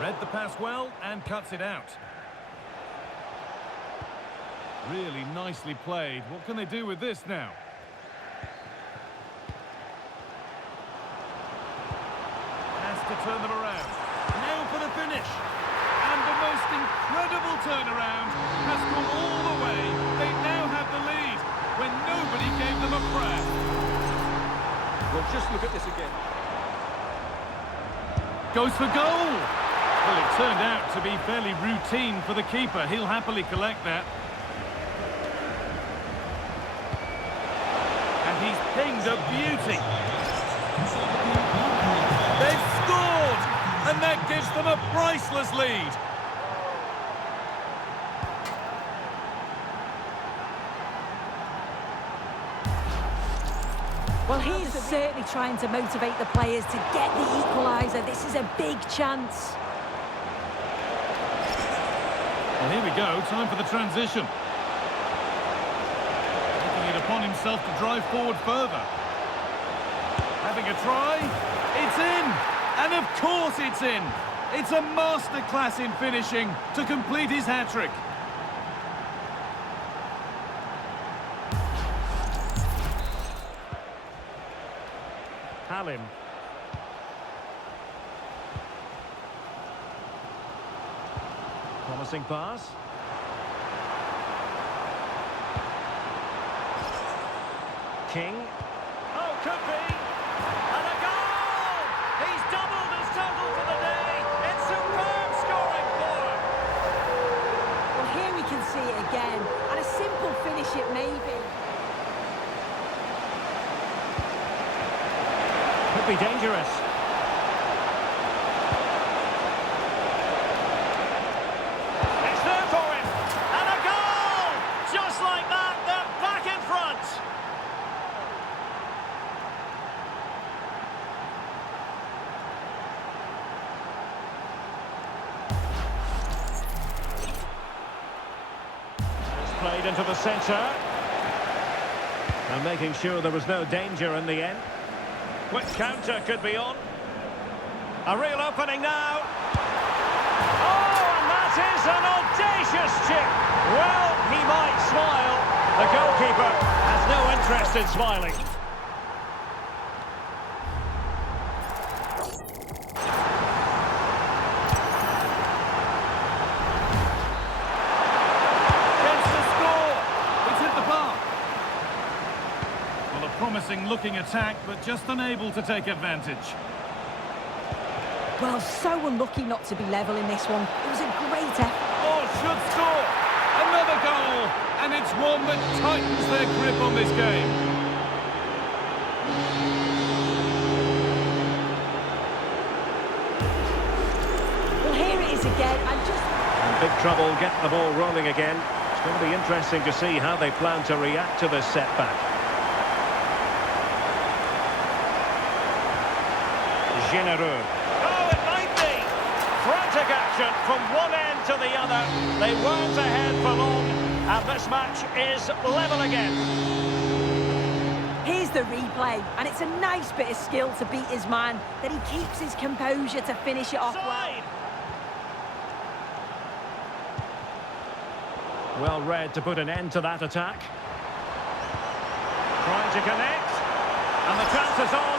Read the pass well and cuts it out. Really nicely played. What can they do with this now? Has to turn them around. Now for the finish. And the most incredible turnaround has gone all the way. They now have the lead when nobody gave them a prayer. Well, just look at this again. Goes for goal. Well, it turned out to be fairly routine for the keeper. He'll happily collect that. And he's pinged a beauty. They've scored! And that gives them a priceless lead. Well, he's certainly trying to motivate the players to get the equaliser. This is a big chance. Well, here we go. Time for the transition. Taking it upon himself to drive forward further. Having a try. It's in! And of course it's in! It's a masterclass in finishing to complete his hat-trick. Halim. Promising pass. King. Oh, could be! And a goal! He's doubled his total for the day. It's superb scoring for him. Well, here we can see it again. And a simple finish it may be. Could be dangerous. It's there for him. And a goal! Just like that, they're back in front. It's played into the centre. And making sure there was no danger in the end. Quick counter could be on. A real opening now. Oh, and that is an audacious chip. Well, he might smile. The goalkeeper has no interest in smiling. Gets the score. It's hit the bar. Well, a promising looking attack, but just unable to take advantage. Well, so unlucky not to be level in this one. It was a great effort. Oh, should score! Another goal! And it's one that tightens their grip on this game. Well, here it is again. And just... In big trouble, getting the ball rolling again. It's going to be interesting to see how they plan to react to this setback. Genereux. Oh, it might be! Frantic action from one end to the other. They weren't ahead for long, and this match is level again. Here's the replay, and it's a nice bit of skill to beat his man, that he keeps his composure to finish it off well. Well read to put an end to that attack. Trying to connect, and the chance is on.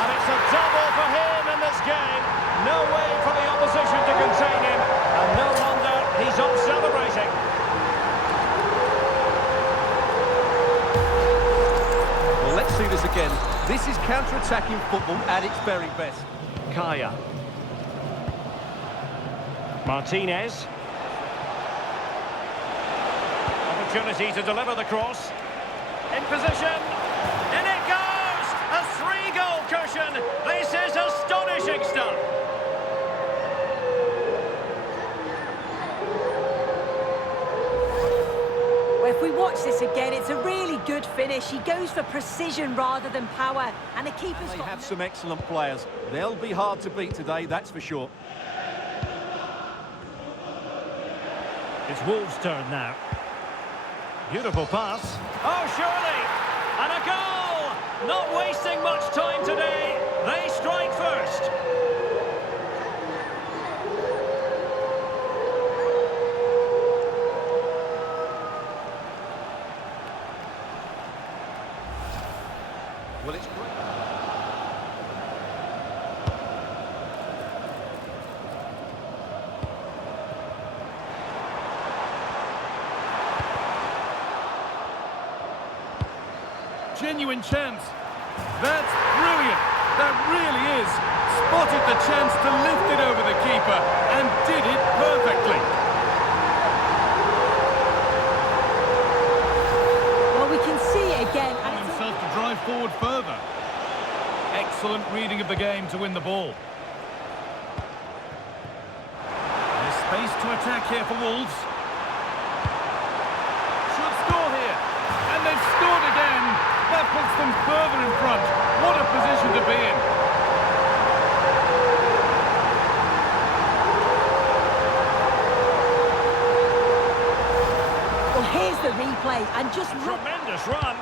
And it's a double for him in this game. No way for the opposition to contain him, and no wonder he's off celebrating. Well, let's see this again. This is counter-attacking football at its very best. Kaya. Martinez. Opportunity to deliver the cross. In position. In it goes! A 3-goal cushion. This is astonishing stuff. Well, if we watch this again, it's a really good finish. He goes for precision rather than power, and the keeper's They got... have some excellent players. They'll be hard to beat today, that's for sure. It's Wolves' turn now. Beautiful pass. Oh, surely! And a goal! Not wasting much time today. They strike first. genuine chance. That's brilliant. That really is. Spotted the chance to lift it over the keeper and did it perfectly. Well, we can see it again. And it's Himself to drive forward further. Excellent reading of the game to win the ball. There's space to attack here for Wolves. Should score here. And they've scored again. That puts them further in front. What a position to be in. Well, here's the replay, and just look. Tremendous run.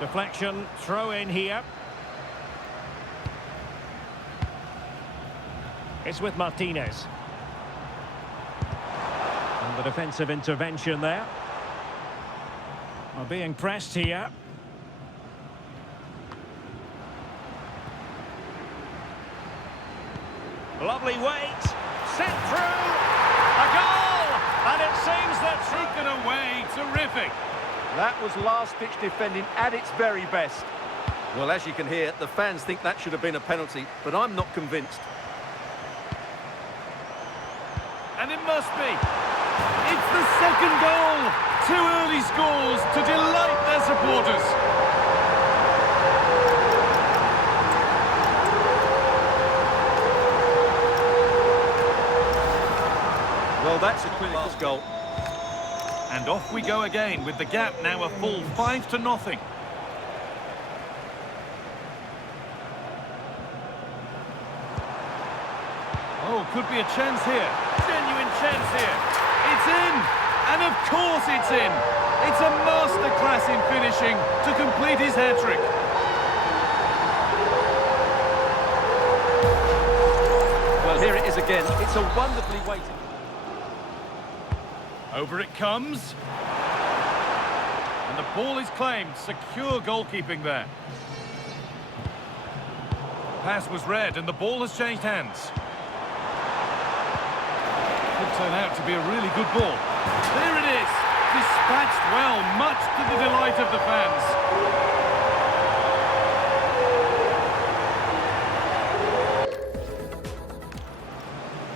Deflection, throw in here. It's with Martinez. And the defensive intervention there. Well, being pressed here. Lovely weight. Sent through. A goal! And it seems that Taken away. Terrific. That was last-ditch defending at its very best. Well, as you can hear, the fans think that should have been a penalty, but I'm not convinced. And it must be. It's the second goal. 2 early scores to delight their supporters. Well, that's a clinical goal. And off we go again with the gap now a full 5-0. Oh, could be a chance here. Genuine chance here. It's in! And of course it's in! It's a masterclass in finishing to complete his hat-trick. Well, here it is again. It's a wonderfully weighted. Over it comes. And the ball is claimed. Secure goalkeeping there. Pass was read and the ball has changed hands. Could turn out to be a really good ball. There it is. Dispatched well, much to the delight of the fans.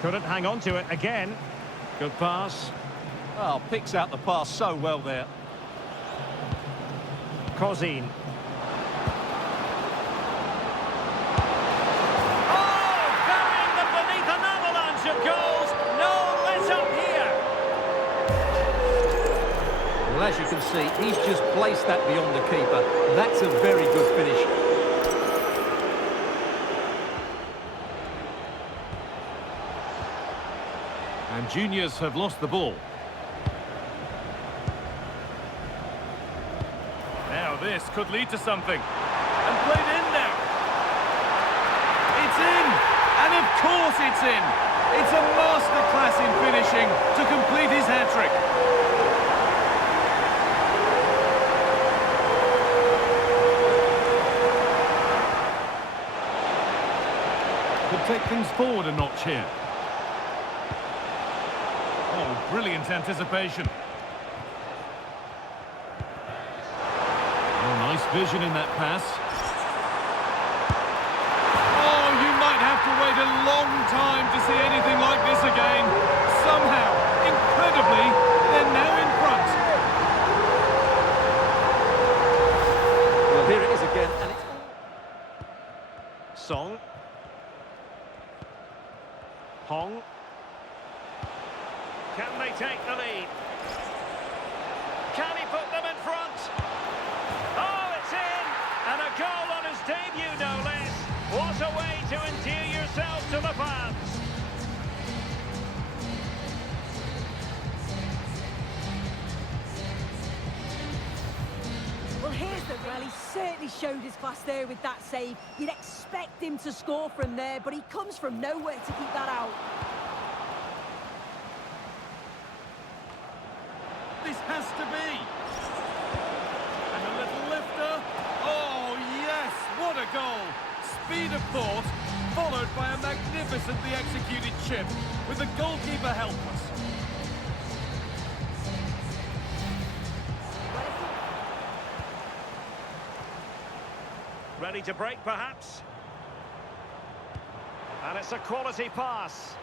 couldn't hang on to it again. Good pass. Oh, picks out the pass so well there. Krazyness. Well, as you can see, he's just placed that beyond the keeper. That's a very good finish. And juniors have lost the ball. Now this could lead to something. And played in now. It's in! And of course it's in! It's a masterclass in finishing to complete his hat-trick. Could take things forward a notch here. Oh, brilliant anticipation. Oh, nice vision in that pass. Oh, you might have to wait a long time to see anything like this again. Somehow, incredibly, they're now in front. Well, here it is again, and it's... Song. Hong. Can they take the lead? Can he put them in front? Oh, it's in! And a goal on his debut, no less. What a way to endear yourself to the fans. Well, here's the... Well, he certainly showed his class there with that save. You'd expect him to score from there, but he comes from nowhere to keep that out. This has to be. And a little lifter. Oh, yes, what a goal. Speed of thought, followed by a magnificently executed chip, with the goalkeeper helpless. Ready to break, perhaps? And it's a quality pass.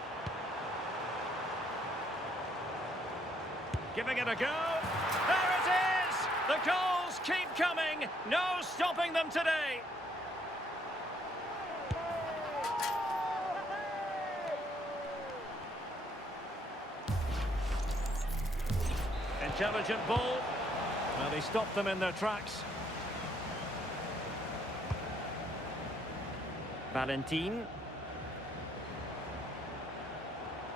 Giving it a go. There it is! The goals keep coming. No stopping them today. Intelligent ball. Well, he stopped them in their tracks. Valentin.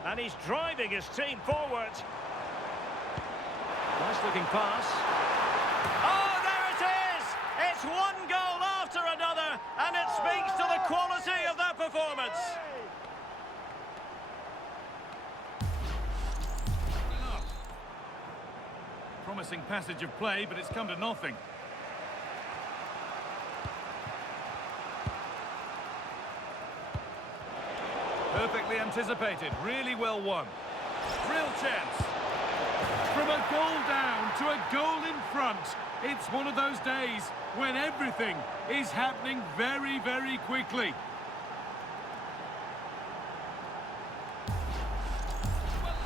And he's driving his team forward. Nice looking pass. Oh, there it is! It's one goal after another, and it speaks to the quality of their performance. Promising passage of play, but it's come to nothing. Perfectly anticipated, really well won. Real chance. From a goal down to a goal in front, it's one of those days when everything is happening very, very quickly.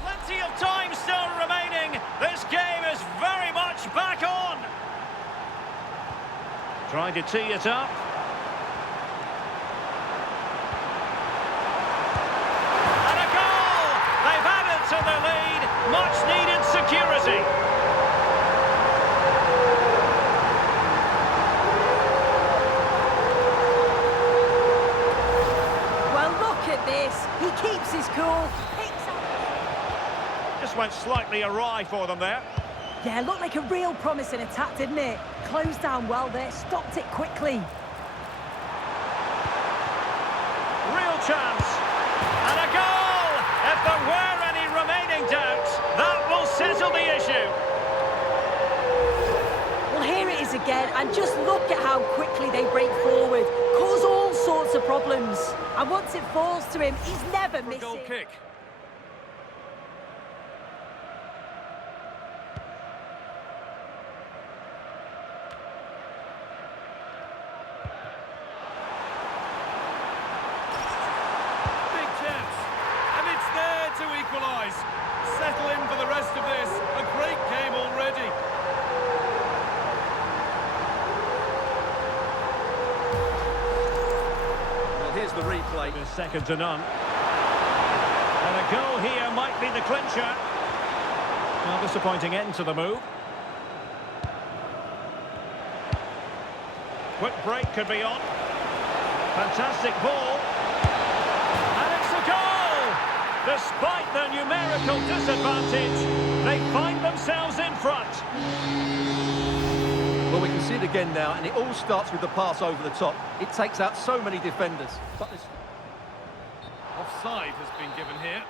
Plenty of time still remaining. This game is very much back on. Trying to tee it up. And a goal! They've added to their lead. Much needed security. Well, look at this. He keeps his cool. Picks up. Just went slightly awry for them there. Yeah, looked like a real promising attack, didn't it? Closed down well there, stopped it quickly. Real chance. And a goal! If there were any remaining doubts, that will settle the issue. Well, here it is again, and just look at how quickly they break forward. Cause all sorts of problems. And once it falls to him, he's never For a goal missing. kick. Big chance. And it's there to equalise. Settle in for the rest of this. A great game already. Well, here's the replay. It's second to none. And a goal here might be the clincher. Well, disappointing end to the move. Quick break could be on. Fantastic ball. And it's a goal! Despite their numerical disadvantage, they find themselves in front. Well, we can see it again now, and it all starts with the pass over the top. It takes out so many defenders. But this... Offside has been given here.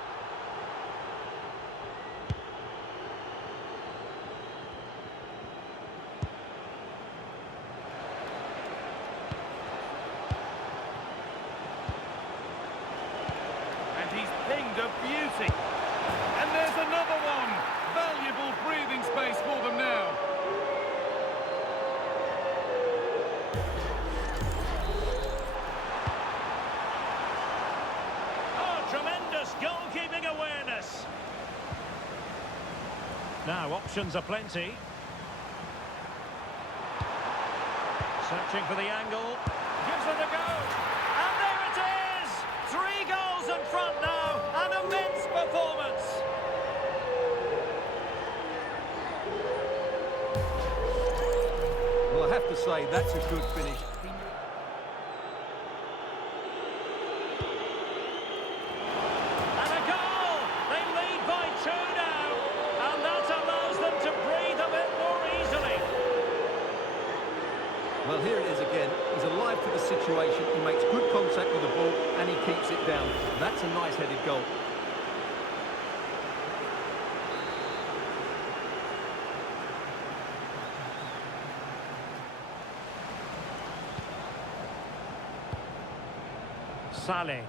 And he's pinged a beauty. And there's another one. Valuable breathing space for them now. Oh, tremendous goalkeeping awareness. Now, options are plenty. Searching for the angle. Gives it a go. And there it is! 3 goals in front now. An immense performance. Well, I have to say, that's a good finish. And a goal! They lead by 2 now. And that allows them to breathe a bit more easily. Well, here it is again. He's alive to the situation. He makes good contact with the ball, and he keeps it down. That's a nice-headed goal. Saleh.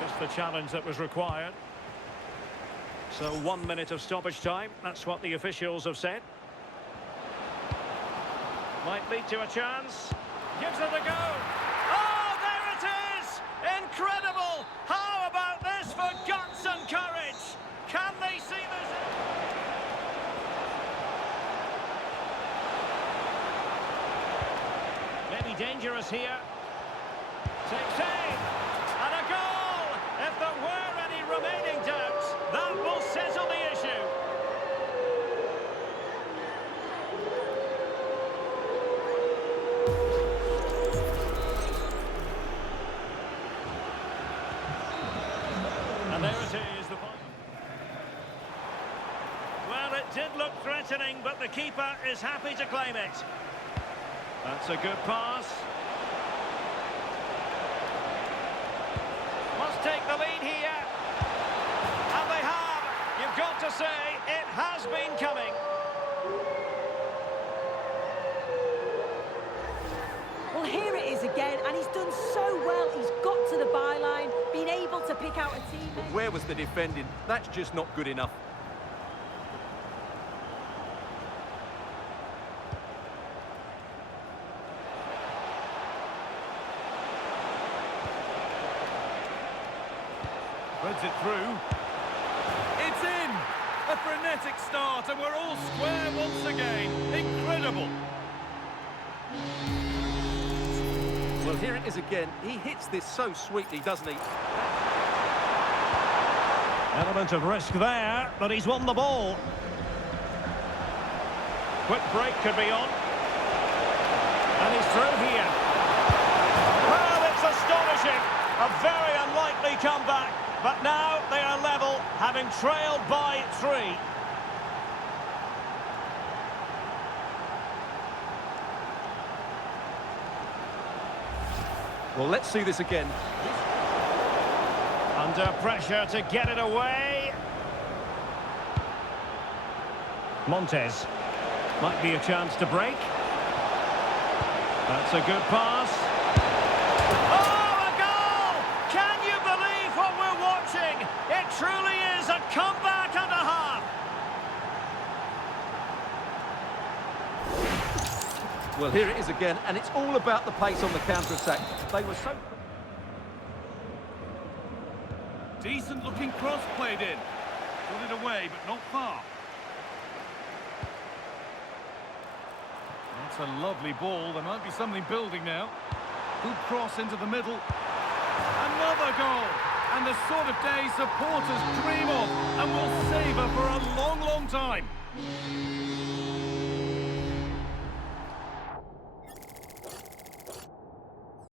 Just the challenge that was required. So 1 minute of stoppage time. That's what the officials have said. Might lead to a chance. Gives it a go. Oh, there it is! Incredible! How about this for guts and courage? Can they see this? Maybe dangerous here. Takes aim. And a goal! If there were any remaining doubts, that will settle the issue. And there it is, the final. Well, it did look threatening, but the keeper is happy to claim it. That's a good pass. Must take the lead here. And they have. You've got to say, it has been coming. Well, here it is again, and he's done so well. He's got to the byline, been able to pick out a teammate. Where was the defending? That's just not good enough. Threads it through. It's in! A frenetic start, and we're all square once again. Incredible! Well, here it is again. He hits this so sweetly, doesn't he? Element of risk there, but he's won the ball. Quick break could be on. And he's through here. Well, it's astonishing. A very unlikely comeback. But now they are level, having trailed by 3. Well, let's see this again. Under pressure to get it away. Montage. Might be a chance to break. That's a good pass. Oh, a goal! Can you believe what we're watching? It truly is a comeback and a half. Well, here it is again, and it's all about the pace on the counter-attack. They were so... Decent looking cross played in. Put it away, but not far. That's a lovely ball. There might be something building now. Good cross into the middle. Another goal! And the sort of day supporters dream of and will savour for a long, long time.